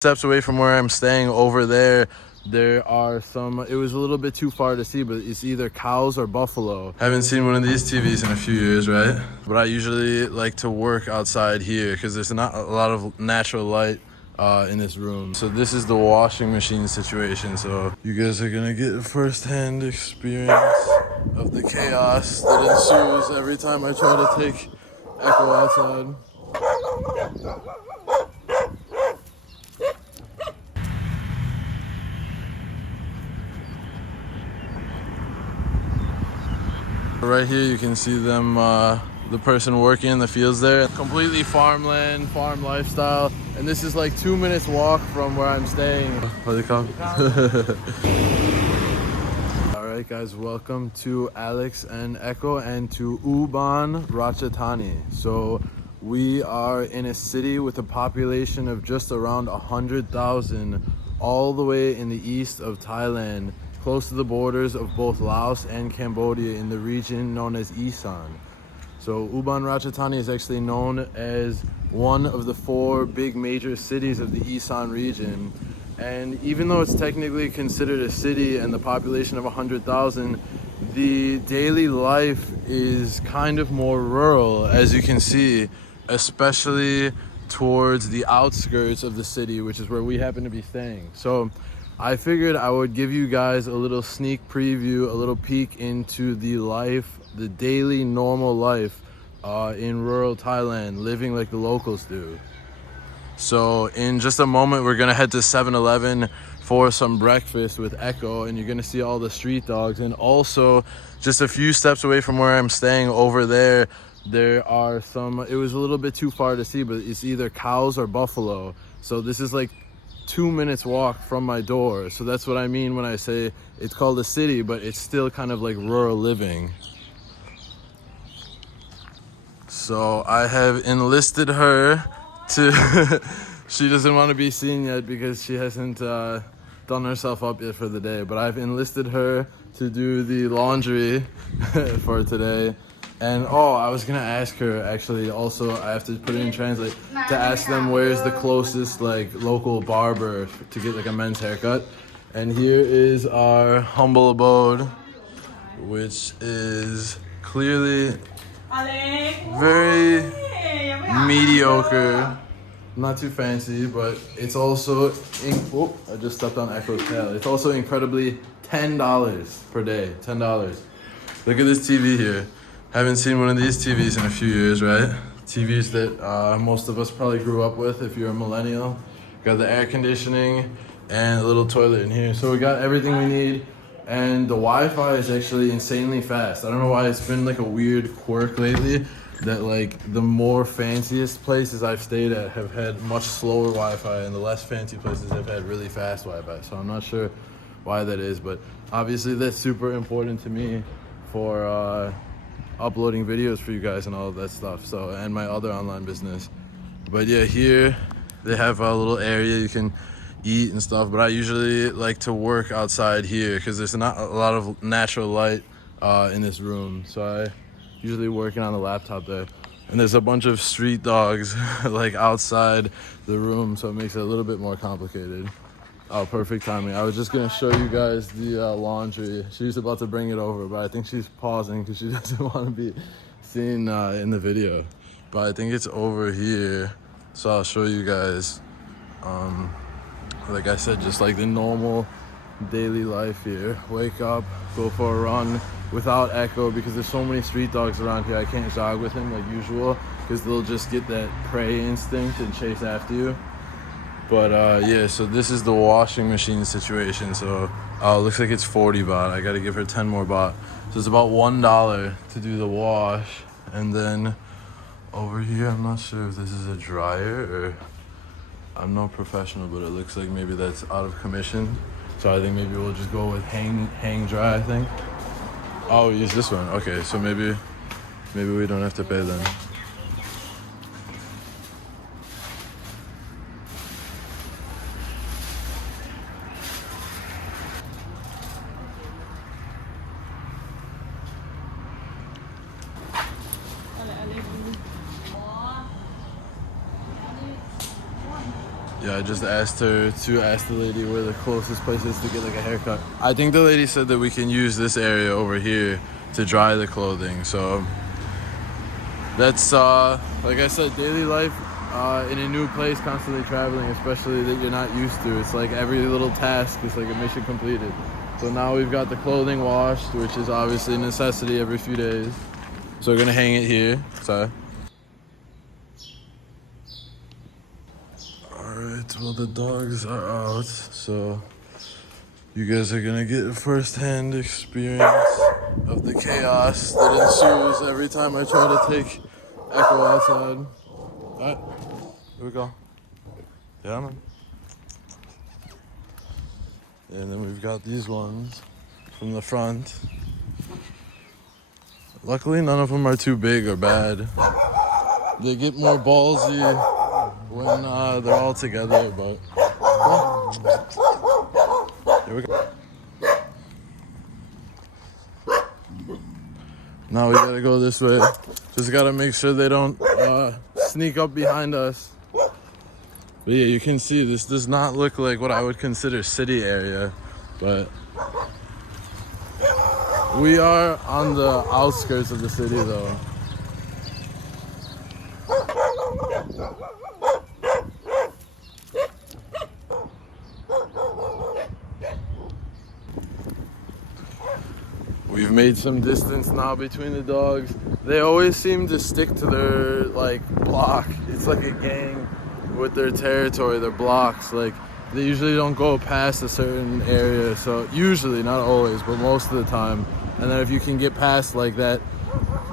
Steps away from where I'm staying over there are some, it was a little bit too far to see, but it's either cows or buffalo. Haven't seen one of these TVs in a few years, right? But I usually like to work outside here because there's not a lot of natural light in this room. So this is the washing machine situation. So you guys are gonna get a first-hand experience of the chaos that ensues every time I try to take Echo outside. Right here you can see them, the person working in the fields there. Completely farmland, farm lifestyle. And this is like 2 minutes walk from where I'm staying. What do they call it? Alright guys, welcome to Alex and Echo and to Ubon Ratchathani. So we are in a city with a population of just around 100,000 all the way in the east of Thailand, close to the borders of both Laos and Cambodia in the region known as Isan. So Ubon Ratchathani is actually known as one of the 4 big major cities of the Isan region. And even though it's technically considered a city and the population of 100,000, the daily life is kind of more rural, as you can see, especially towards the outskirts of the city, which is where we happen to be staying. So I figured I would give you guys a little sneak preview, a little peek into the life, the daily normal life in rural Thailand, living like the locals do. So in just a moment, we're gonna head to 7-Eleven for some breakfast with Echo, and you're gonna see all the street dogs. And also, just a few steps away from where I'm staying over there are some, it was a little bit too far to see, but it's either cows or buffalo. So this is like 2 minutes walk from my door. So that's what I mean when I say it's called a city, but it's still kind of like rural living. So I have enlisted her to she doesn't want to be seen yet because she hasn't done herself up yet for the day, but I've enlisted her to do the laundry for today. And oh, I was gonna ask her, actually, also I have to put it in translate, to ask them where's the closest like local barber to get like a men's haircut. And here is our humble abode, which is clearly very mediocre, not too fancy, but it's also oh, I just stepped on Echo's tail. It's also incredibly $10 per day. $10. Look at this TV here. Haven't seen one of these TVs in a few years, right? TVs that most of us probably grew up with if you're a millennial. Got the air conditioning and a little toilet in here. So we got everything we need. And the Wi-Fi is actually insanely fast. I don't know why, it's been like a weird quirk lately that like the more fanciest places I've stayed at have had much slower Wi-Fi and the less fancy places have had really fast Wi-Fi. So I'm not sure why that is, but obviously that's super important to me for uploading videos for you guys and all of that stuff. So, and my other online business. But yeah, here they have a little area you can eat and stuff, but I usually like to work outside here because there's not a lot of natural light in this room. So I usually working on the laptop there. And there's a bunch of street dogs like outside the room, so it makes it a little bit more complicated. Oh, perfect timing. I was just gonna show you guys the laundry. She's about to bring it over, but I think she's pausing because she doesn't want to be seen in the video. But I think it's over here, so I'll show you guys. Like I said, just like the normal daily life here. Wake up, go for a run without Echo because there's so many street dogs around here. I can't jog with him like usual because they'll just get that prey instinct and chase after you. But yeah, so this is the washing machine situation. So looks like it's 40 baht. I gotta give her 10 more baht. So it's about $1 to do the wash. And then over here, I'm not sure if this is a dryer or, I'm no professional, but it looks like maybe that's out of commission. So I think maybe we'll just go with hang dry, I think. Oh, use this one. Okay, so maybe we don't have to pay then. Yeah, I just asked her to ask the lady where the closest place is to get like a haircut. I think the lady said that we can use this area over here to dry the clothing. So that's like I said, daily life in a new place, constantly traveling, especially that you're not used to. It's like every little task is like a mission completed. So now we've got the clothing washed, which is obviously a necessity every few days. So we're gonna hang it here. Sorry. Alright, well the dogs are out, so you guys are gonna get a first-hand experience of the chaos that ensues every time I try to take Echo outside. Alright, here we go. Yeah, man. And then we've got these ones from the front. Luckily, none of them are too big or bad. They get more ballsy when they're all together, but here we go. Now we gotta go this way. Just gotta make sure they don't sneak up behind us. But yeah, you can see this does not look like what I would consider city area, but we are on the outskirts of the city though. We've made some distance now between the dogs. They always seem to stick to their like block. It's like a gang with their territory, their blocks. Like they usually don't go past a certain area. So usually, not always, but most of the time. And then if you can get past like that,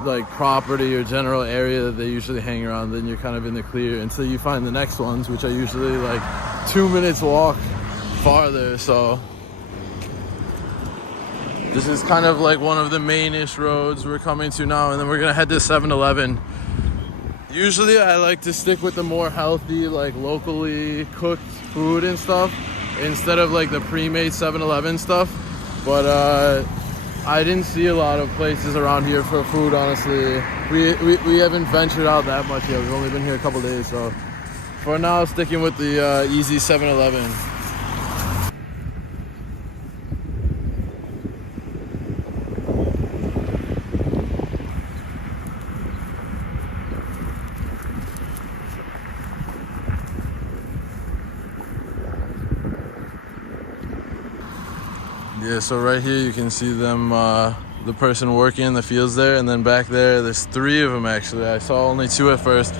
like property or general area that they usually hang around, then you're kind of in the clear until you find the next ones, which are usually like 2 minutes walk farther. So this is kind of like one of the main-ish roads we're coming to now, and then we're gonna head to 7-Eleven. Usually I like to stick with the more healthy, like locally cooked food and stuff instead of like the pre-made 7-Eleven stuff. But I didn't see a lot of places around here for food, honestly. We haven't ventured out that much yet. We've only been here a couple days, so for now, sticking with the easy 7-Eleven. Yeah, so right here you can see them, the person working in the fields there, and then back there, there's 3 of them actually. I saw only 2 at first.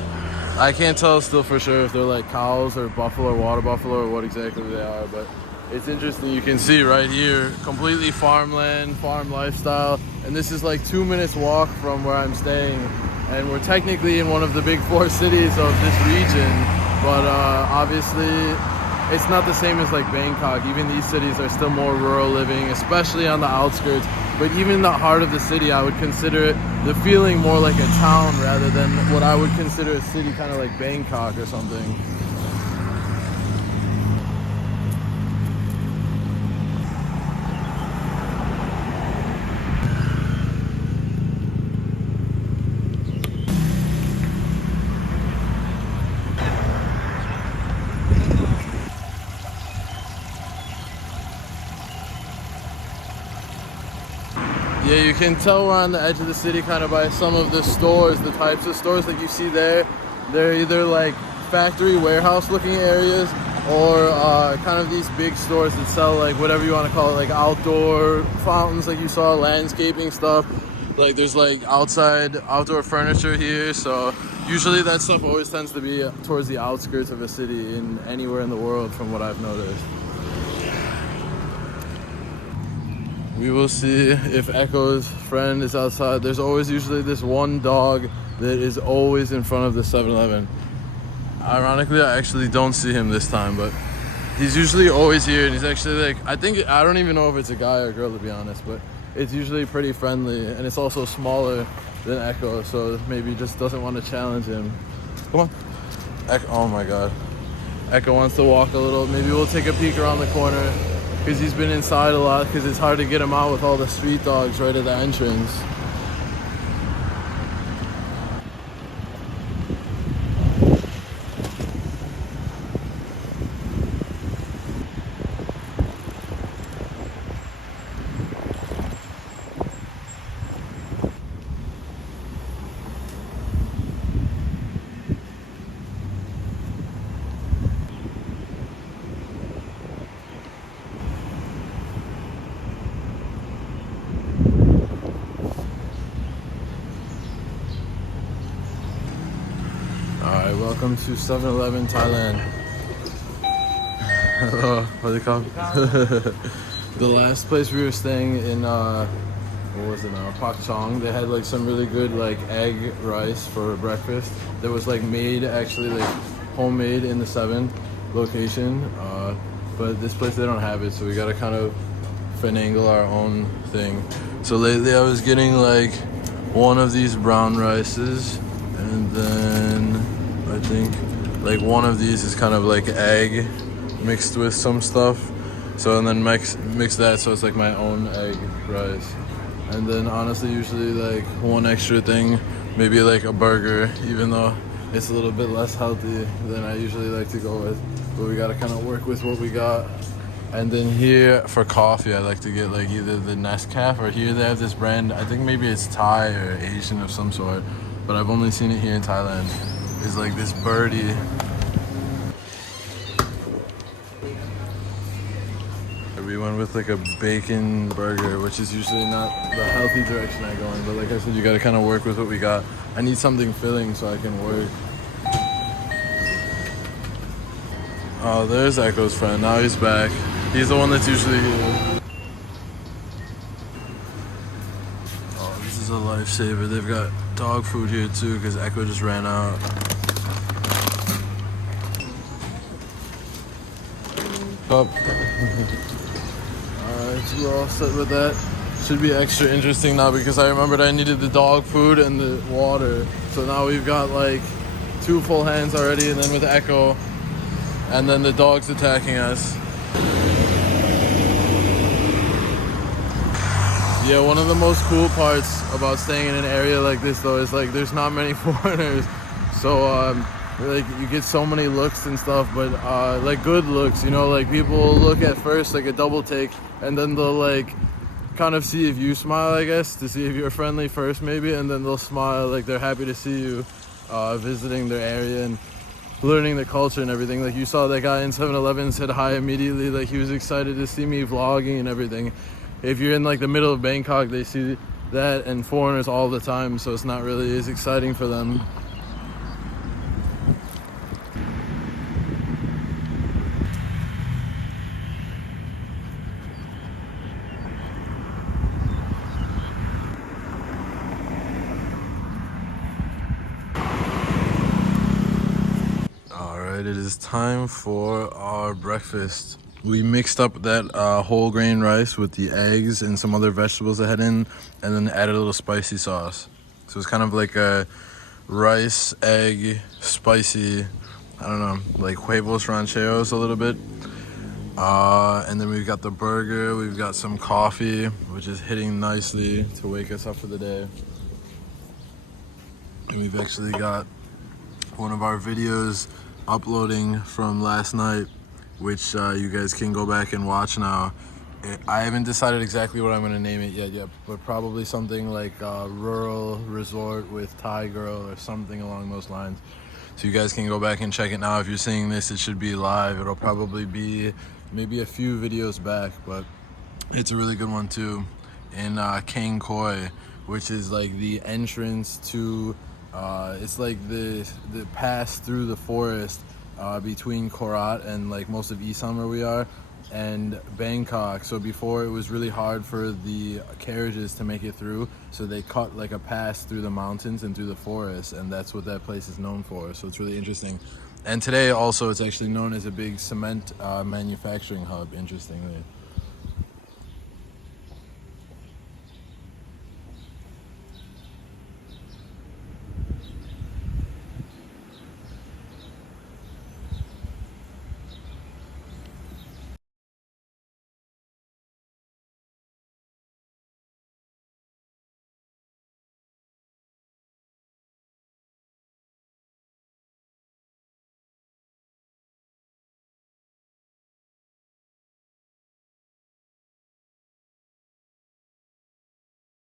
I can't tell still for sure if they're like cows or buffalo or water buffalo or what exactly they are, but it's interesting. You can see right here, completely farmland, farm lifestyle, and this is like 2 minutes walk from where I'm staying, and we're technically in one of the big 4 cities of this region, but obviously it's not the same as like Bangkok. Even these cities are still more rural living, especially on the outskirts. But even in the heart of the city, I would consider it the feeling more like a town rather than what I would consider a city, kind of like Bangkok or something. Yeah, you can tell we're on the edge of the city kind of by some of the stores, the types of stores that you see there. They're either like factory warehouse looking areas or kind of these big stores that sell like whatever you want to call it, like outdoor fountains like you saw, landscaping stuff. Like there's like outdoor furniture here, so usually that stuff always tends to be towards the outskirts of a city in anywhere in the world from what I've noticed. We will see if Echo's friend is outside. There's always usually this one dog that is always in front of the 7-Eleven. Ironically, I actually don't see him this time, but he's usually always here, and he's actually like, I don't even know if it's a guy or a girl to be honest, but it's usually pretty friendly, and it's also smaller than Echo, so maybe he just doesn't want to challenge him. Come on. Echo, oh my God. Echo wants to walk a little. Maybe we'll take a peek around the corner, because he's been inside a lot because it's hard to get him out with all the street dogs right at the entrance. Welcome to 7-Eleven, Thailand. Hello, what do you call it? The last place we were staying in, what was it now? Pak Chong. They had like some really good like egg rice for breakfast. That was like made actually like homemade in the 7 location. But this place they don't have it, so we gotta kind of finagle our own thing. So lately I was getting like one of these brown rices, and then I think like one of these is kind of like egg mixed with some stuff. So and then mix that so it's like my own egg rice. And then honestly usually like one extra thing, maybe like a burger, even though it's a little bit less healthy than I usually like to go with. But we gotta kind of work with what we got. And then here for coffee, I like to get like either the Nescafe, or here they have this brand, I think maybe it's Thai or Asian of some sort, but I've only seen it here in Thailand. It's like this birdie. We went with like a bacon burger, which is usually not the healthy direction I go in, but like I said, you gotta kind of work with what we got. I need something filling so I can work. Oh, there's Echo's friend. Now he's back. He's the one that's usually here. Oh, this is a lifesaver. They've got dog food here too, because Echo just ran out. Up. Alright, so we're all set with that. Should be extra interesting now because I remembered I needed the dog food and the water. So now we've got like 2 full hands already, and then with Echo, and then the dog's attacking us. Yeah, one of the most cool parts about staying in an area like this though is like there's not many foreigners. So like you get so many looks and stuff, but like good looks, you know, like people will look at first like a double take, and then they'll like kind of see if you smile, I guess, to see if you're friendly first maybe, and then they'll smile like they're happy to see you visiting their area and learning the culture and everything. Like you saw that guy in 7-Eleven said hi immediately, like he was excited to see me vlogging and everything. If you're in like the middle of Bangkok, they see that and foreigners all the time, so it's not really as exciting for them. It is time for our breakfast. We mixed up that whole grain rice with the eggs and some other vegetables I had in, and then added a little spicy sauce. So it's kind of like a rice, egg, spicy, I don't know, like huevos rancheros a little bit. And then we've got the burger, we've got some coffee, which is hitting nicely to wake us up for the day. And we've actually got one of our videos uploading from last night, which you guys can go back and watch now. I haven't decided exactly what I'm going to name it yet, but probably something like Rural Resort with Thai Girl or something along those lines. So you guys can go back and check it now. If you're seeing this, it should be live. It'll probably be maybe a few videos back, but it's a really good one too. In Kang Khoi, which is like the entrance to it's like the pass through the forest between Korat and like most of Isan where we are, and Bangkok. So before it was really hard for the carriages to make it through, so they cut like a pass through the mountains and through the forest, and that's what that place is known for. So it's really interesting. And today also it's actually known as a big cement manufacturing hub, interestingly.